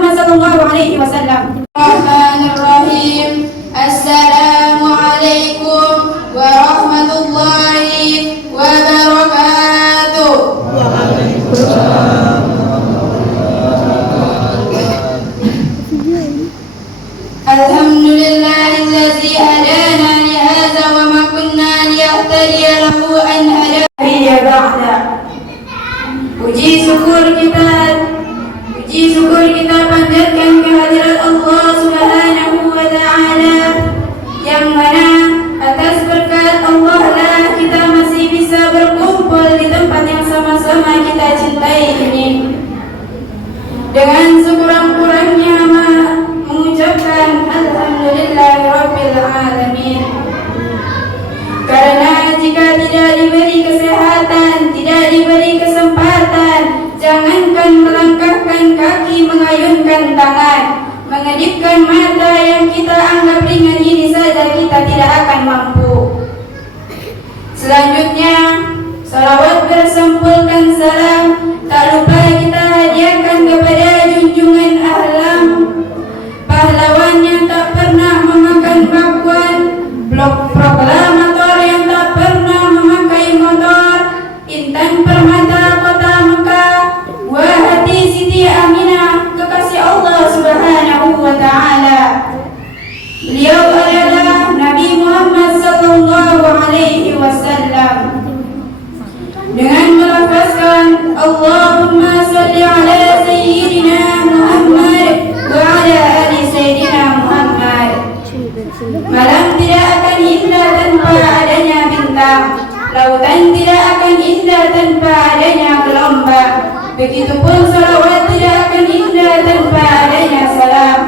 Muhammad sallallahu alaihi wasallam. Bismillahirrahmanirrahim. Assalamualaikum warahmatullahi wabarakatuh. Waalaikumsalam. Alhamdulillahillazi hadana li hadza wa ma kunna linahtadiya lahu an hadana ba'da. Puji syukur kita panjatkan kehadirat Allah Subhanahu wa ta'ala, yang mana atas berkat Allah lah kita masih bisa berkumpul di tempat yang sama-sama kita cintai ini. Dengan sekurang-kurangnya mengucapkan alhamdulillahirabbil alamin. Karena jika tidak diberi kesehatan, tidak diberi kesempatan, jangankan melangkahkan kaki, mengayunkan tangan, mengedipkan mata yang kita anggap ringan ini saja kita tidak akan mampu. Selanjutnya, salawat bersempurkan salam tak lupa kita hadiahkan kepada junjungan ahlam, pahlawan yang tak pernah memakan bakwan, proklamator yang tak pernah memakai motor, intan permata kota Mekah, wahati Siti Aminah, kekasih Allah Subhanahu wa ta'ala. Beliau adalah Nabi Muhammad sallallahu alaihi wasallam. Dengan melafazkan Allahumma salli ala sayyidina Muhammad wa ala ali sayyidina Muhammad, malam tidak akan indah tanpa adanya bintang, lautan tidak akan indah tanpa adanya gelombang, begitupun salawat tidak akan indah tanpa adanya salam.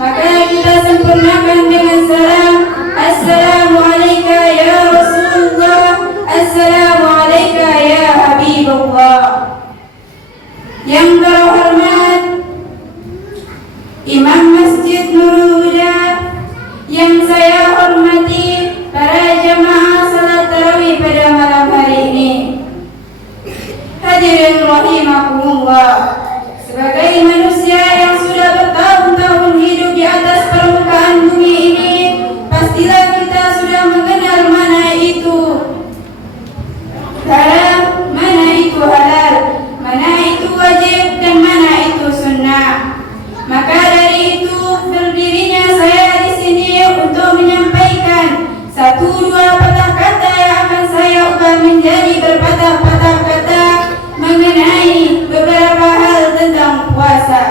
Maka kita sempurnakan dengan salam. Assalamu alayka ya Rasulullah, assalamu alayka ya Habibullah. Yang terhormat Imam Masjid Nurul Huda, yang saya hormati para jamaah salat tarawih pada malam hari ini. Hadirin rahimakumullah, sebagai manusia yang sudah bertahun-tahun hidup di atas permukaan bumi ini, pastilah kita sudah mengenal mana itu haram, mana itu halal, mana itu wajib, dan mana itu sunnah. Maka dari itu berdirinya saya di sini untuk menyampaikan satu dua patah kata yang akan saya ubah menjadi berpatah-patah kata mengenai beberapa hal tentang puasa.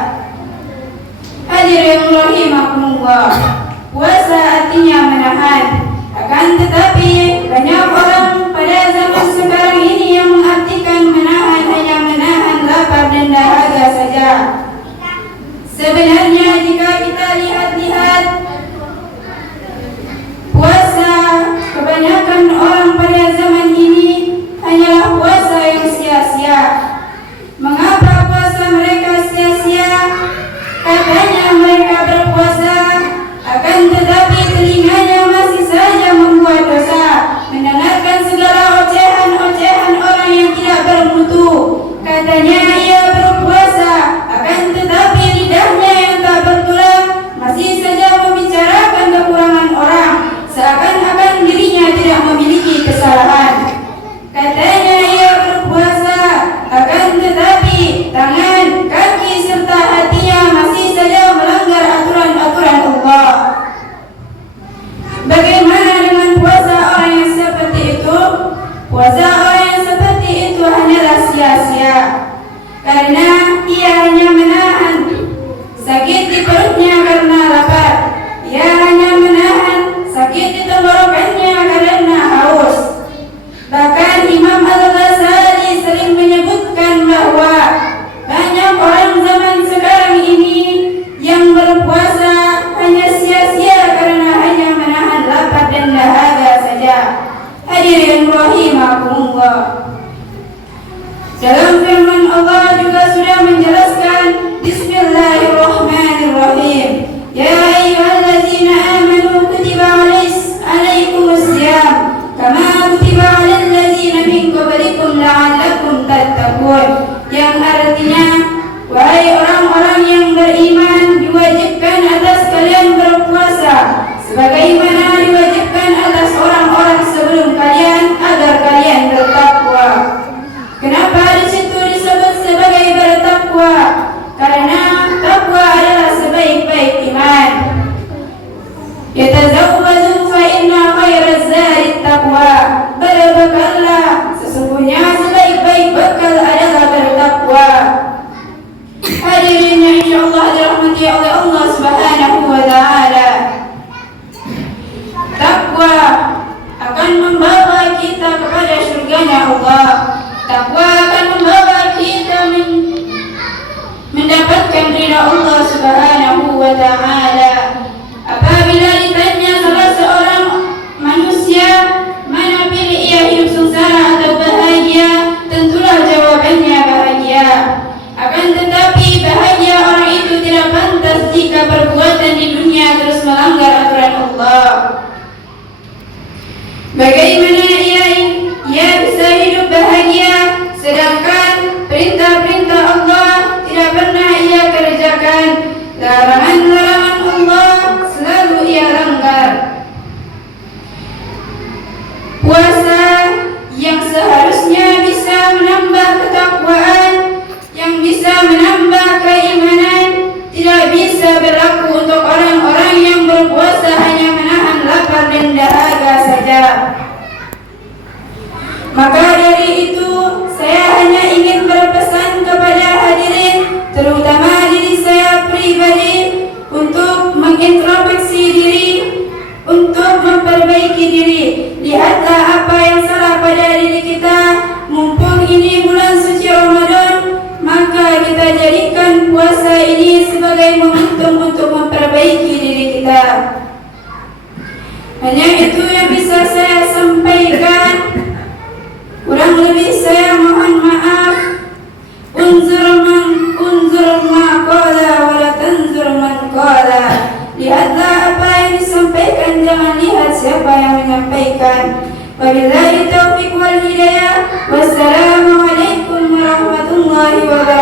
Hadirin rahimakumullah, puasa artinya menahan. Akan tetapi banyak orang pada zaman sekarang ini yang mengartikan menahan hanya menahan lapar dan dahaga saja. Sebenarnya jika kita lihat-lihat, puasa kebanyakan orang pada zaman ini hanyalah puasa yang sia-sia. Mengapa puasa mereka sia-sia? Katanya mereka berpuasa, akan tetapi telinganya masih saja membuat dosa, mendengarkan segala ocehan-ocehan orang yang tidak bermutu. Katanya ia berpuasa, akan tetapi lidahnya yang tak bertulang masih saja membicarakan kekurangan orang, seakan-akan dirinya tidak memiliki kesalahan. Katanya ia berpuasa, akan tetapi tangan, kaki, serta hatinya masih saja melanggar aturan-aturan Allah. Bagaimana dengan puasa orang yang seperti itu? Puasa orang yang seperti itu hanyalah sia-sia, karena ia hanya menahan sakit di perutnya karena lapar, ia hanya menahan sakit di tenggorokannya karena haus. Bahkan Imam Al-Ghazali sering menyebutkan bahwa banyak orang zaman sekarang ini yang berpuasa hanya sia-sia karena hanya menahan lapar dan dahaga saja. Hadirin rahimakumullah, dalam firman Allah juga sudah menjelaskan, Bismillahirrahmanirrahim, ya ayyuhallazina amanu kutiba alaikumusiyam kama kutiba alal ladzina min qablikum la'allakum tattaqun, yang artinya, wahai orang-orang yang beriman, wa ta'ala. Takwa akan membawa kita kepada surganya Allah. Takwa akan membawa kita mendapatkan ridha Allah Subhanahu wa ta'ala. Apabila ditanya salah seorang manusia mana pilih ia hidup sengsara atau bahagia, tentulah jawabannya bahagia. Akan tetapi bahagia orang itu tidak pantas jika perbuatan di dunia terus melanggar aturan Allah. Bagaimana ia bisa hidup bahagia sedangkan perintah-perintah Allah tidak pernah ia kerjakan, larangan-larangan Allah selalu ia langgar. Puasa yang seharusnya bisa menambah ketakwaan, yang bisa menambah keimanan, tidak bisa berlaku untuk orang-orang yang berpuasa hanya menahan lapar dan dahaga saja. Maka dari itu saya hanya ingin berpesan kepada hadirin, terutama diri saya pribadi, untuk mengintrospeksi diri, untuk memperbaiki diri. Lihatlah apa yang salah pada diri kita. Mumpung ini bulan suci Ramadan, maka kita jadikan puasa ini sebagai momentum untuk memperbaiki diri kita. Hanya itu yang bisa saya sampaikan. Kurang lebih saya mohon maaf. Unzur ma qala wa la tanzur man qala. Lihatlah apa yang disampaikan, jangan lihat siapa yang menyampaikan. Wabillahi taufiq wal hidayah. Wassalamualaikum warahmatullahi wabarakatuh.